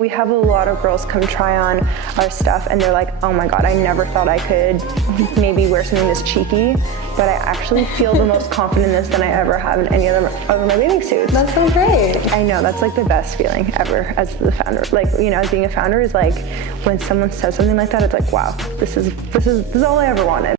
We have a lot of girls come try on our stuff and they're like, oh my God, I never thought I could maybe wear something this cheeky, but I actually feel the most confident in this than I ever have in any other of my bathing suits. That's so great. I know, that's like the best feeling ever as the founder. Like, you know, as being a founder is like, when someone says something like that, it's like, wow, this is all I ever wanted.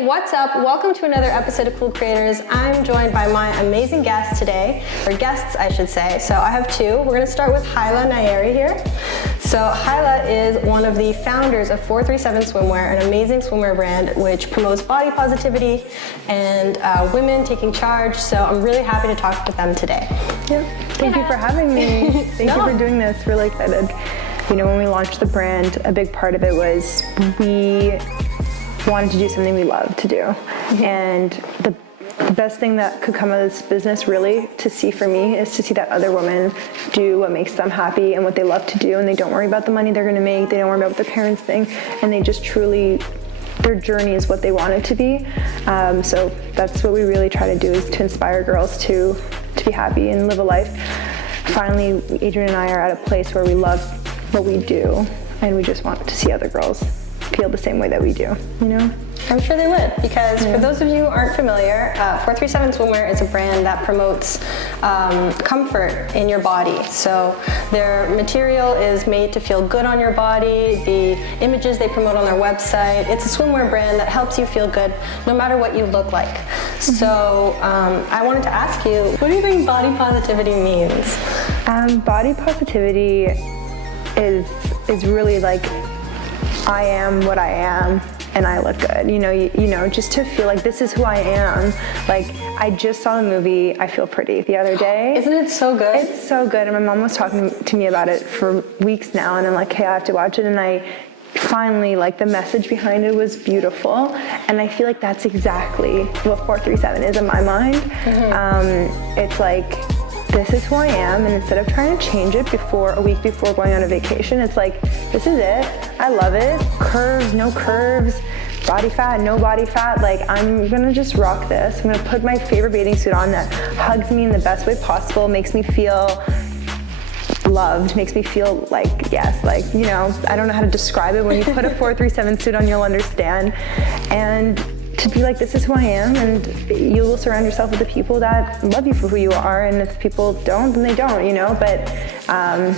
What's up? Welcome to another episode of Cool Creators. I'm joined by my amazing guests today, or guests I should say. So I have two. We're going to start with Hyla Nayeri here. So Hyla is one of the founders of 437 Swimwear, an amazing swimwear brand which promotes body positivity and women taking charge. So I'm really happy to talk with them today. Yeah. Thank you for having me. Thank you for doing this. Really excited. You know, when we launched the brand, a big part of it was we wanted to do something we love to do. And the best thing that could come out of this business really to see for me is to see that other women do what makes them happy and what they love to do, and they don't worry about the money they're gonna make, they don't worry about what their parents think, and they just truly, their journey is what they want it to be. So that's what we really try to do, is to inspire girls to be happy and live a life. Finally, Adrien and I are at a place where we love what we do, and we just want to see other girls feel the same way that we do, you know? I'm sure they would, because for those of you who aren't familiar, 437 Swimwear is a brand that promotes comfort in your body. So their material is made to feel good on your body, the images they promote on their website. It's a swimwear brand that helps you feel good no matter what you look like. So I wanted to ask you, what do you think body positivity means? Body positivity is really like, I am what I am and I look good. You know, just to feel like this is who I am. Like, I just saw the movie I Feel Pretty the other day. Isn't it so good? It's so good, and my mom was talking to me about it for weeks now, and I'm like, hey, I have to watch it, and I finally, like, the message behind it was beautiful, and I feel like that's exactly what 437 is in my mind. It's like, this is who I am, and instead of trying to change it a week before going on a vacation, it's like, this is it, I love it, curves, no curves, body fat, no body fat, like, I'm gonna just rock this. I'm gonna put my favorite bathing suit on that hugs me in the best way possible, makes me feel loved, makes me feel like, yes, like, you know, I don't know how to describe it. When you put a 437 suit on, you'll understand. And to be like, this is who I am, and you will surround yourself with the people that love you for who you are, and if people don't, then they don't, you know, but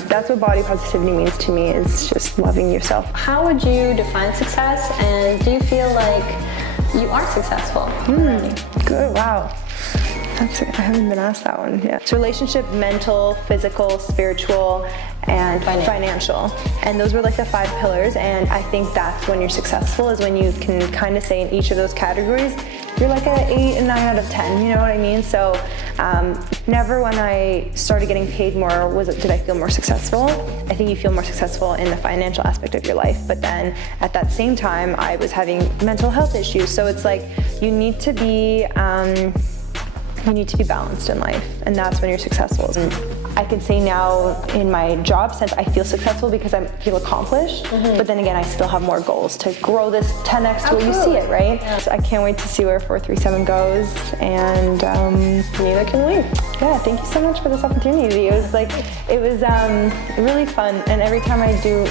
that's what body positivity means to me, is just loving yourself. How would you define success, and do you feel like you are successful? Good, wow. I haven't been asked that one yet. It's relationship, mental, physical, spiritual, and financial. And those were like the 5 pillars, and I think that's when you're successful, is when you can kind of say in each of those categories, you're like an 8 and 9 out of 10, you know what I mean? So never when I started getting paid more did I feel more successful. I think you feel more successful in the financial aspect of your life, but then at that same time, I was having mental health issues. So it's like, you need to be balanced in life, and that's when you're successful. And I can say now in my job sense, I feel successful because I feel accomplished, but then again, I still have more goals to grow this 10x to where you see it, right? Yeah. So I can't wait to see where 437 goes, and neither can we. Yeah, thank you so much for this opportunity. It was really fun, and every time I do,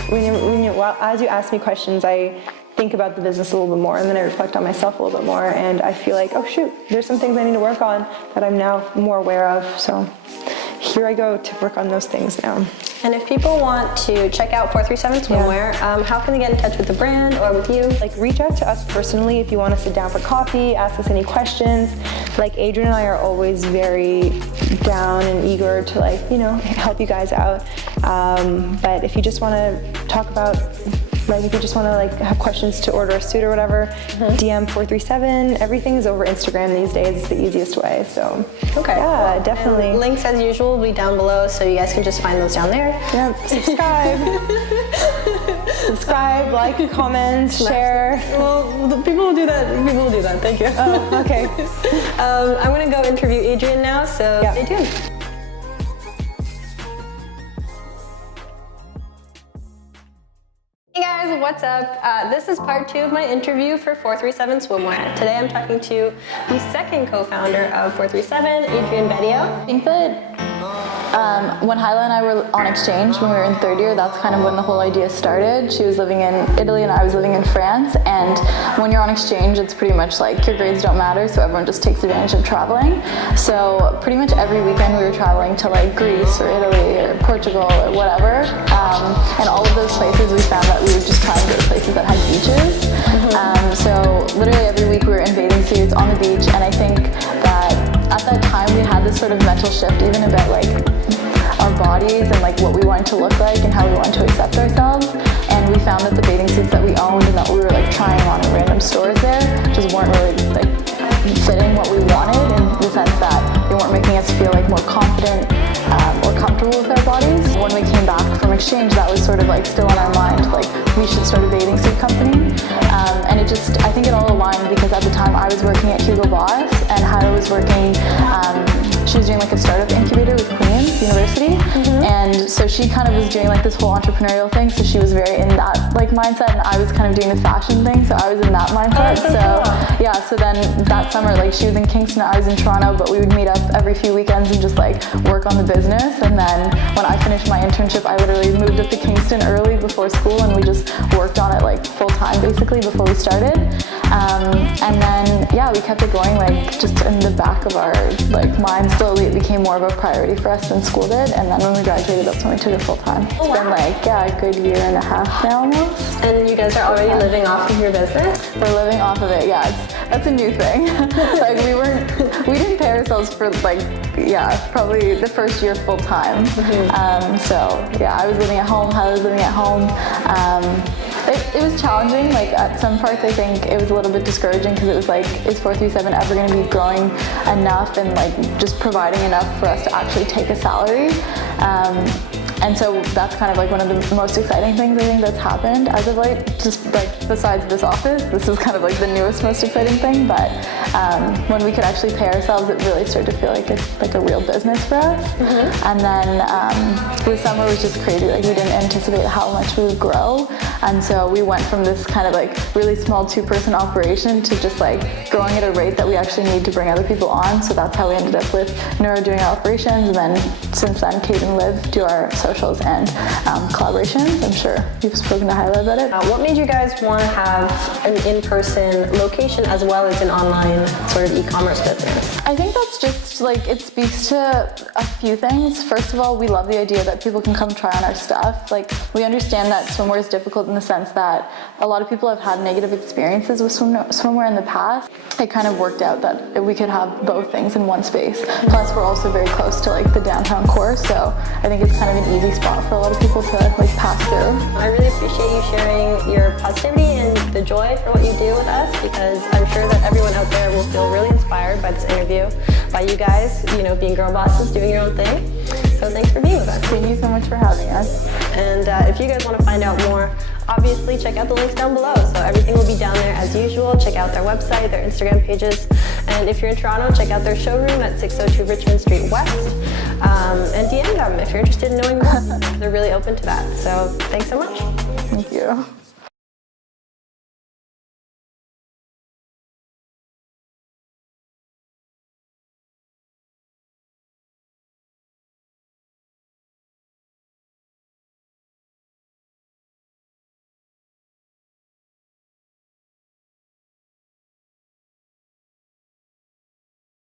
as you ask me questions, I think about the business a little bit more, and then I reflect on myself a little bit more, and I feel like, oh shoot, there's some things I need to work on that I'm now more aware of. So here I go to work on those things now. And if people want to check out 437 Swimwear, how can they get in touch with the brand or with you? Like, reach out to us personally if you want to sit down for coffee, ask us any questions. Like, Adrien and I are always very down and eager to, like, you know, help you guys out. But if you just want to talk about, like, if you just want to, like, have questions to order a suit or whatever, DM 437. Everything is over Instagram these days. It's the easiest way. So okay, yeah, cool. definitely. And links as usual will be down below, so you guys can just find those down there. Yeah, subscribe. Subscribe, like, comment, share. Well, the people will do that. People will do that. Thank you. Oh, okay. I'm gonna go interview Adrien now, so stay tuned. guys, what's up? This is part 2 of my interview for 437 Swimwear. Today I'm talking to the second co-founder of 437, Adrien Bettio. I think that when Hyla and I were on exchange when we were in 3rd year, that's kind of when the whole idea started. She was living in Italy and I was living in France, and when you're on exchange, it's pretty much like your grades don't matter, so everyone just takes advantage of traveling. So pretty much every weekend we were traveling to like Greece or Italy or Portugal or whatever, and all of those places we found that we would just try and go to places that had beaches. So literally every week we were in bathing suits on the beach, and I think that at that time we had this sort of mental shift even about like our bodies and like what we wanted to look like and how we wanted to accept ourselves, and we found that the bathing suits that we owned and that we were like trying on in random stores there just weren't really like fitting what we wanted, in the sense that they weren't making us feel like more confident or comfortable with our bodies. When we came back from exchange, that was sort of like still on our mind, like we should start a bathing suit company. And it just, I think it all aligned because at the time I was working at Hugo Boss and Hyla was working, she was doing like a startup incubator with Queen's University. And so she kind of was doing like this whole entrepreneurial thing, so she was very in that like mindset, and I was kind of doing the fashion thing, so I was in that mindset. So yeah, so then that summer, like she was in Kingston, I was in Toronto, but we would meet up every few weekends and just like work on the business. And then when I finished my internship, I literally moved up to Kingston early before school, and we just worked on it like full time basically before we started. And then yeah, we kept it going like just in the back of our like mind. Slowly it became more of a priority for us than school did, and then when we graduated, that's when we took it full time. It's been like, yeah, a good year and a half now almost. And you guys are already living off of your business? We're living off of it, yeah. That's a new thing. Like we didn't pay ourselves for like, yeah, probably the first year full time. So yeah, I was living at home, Hyla was living at home. It was challenging, like at some parts I think it was a little bit discouraging because it was like, is 437 ever going to be growing enough and like just providing enough for us to actually take a salary? And so that's kind of like one of the most exciting things I think that's happened as of late, just like besides this office. This is kind of like the newest, most exciting thing, but when we could actually pay ourselves, it really started to feel like it's like a real business for us. And then the summer was just crazy, like we didn't anticipate how much we would grow. And so we went from this kind of like really small 2-person operation to just like growing at a rate that we actually need to bring other people on. So that's how we ended up with Neuro doing our operations, and then since then Kate and Liv do our socials and collaborations. I'm sure you've spoken to Hyla about it. What made you guys want to have an in-person location as well as an online sort of e-commerce business? I think that's just like, it speaks to a few things. First of all, we love the idea that people can come try on our stuff. Like we understand that swimwear is difficult in the sense that a lot of people have had negative experiences with swimwear in the past. It kind of worked out that we could have both things in one space. Plus we're also very close to like the downtown core, so I think it's kind of an easy spot for a lot of people to like pass through. I really appreciate you sharing your positivity and the joy for what you do with us, because I'm sure that everyone out there will feel really inspired by this interview, by you guys, you know, being girl bosses, doing your own thing. So thanks for being with us. Thank you so much for having us. And if you guys want to find out more, obviously check out the links down below. So everything will be down there as usual. Check out their website, their Instagram pages. And if you're in Toronto, check out their showroom at 602 Richmond Street West. And DM them if you're interested in knowing more. They're really open to that. So thanks so much. Thank you.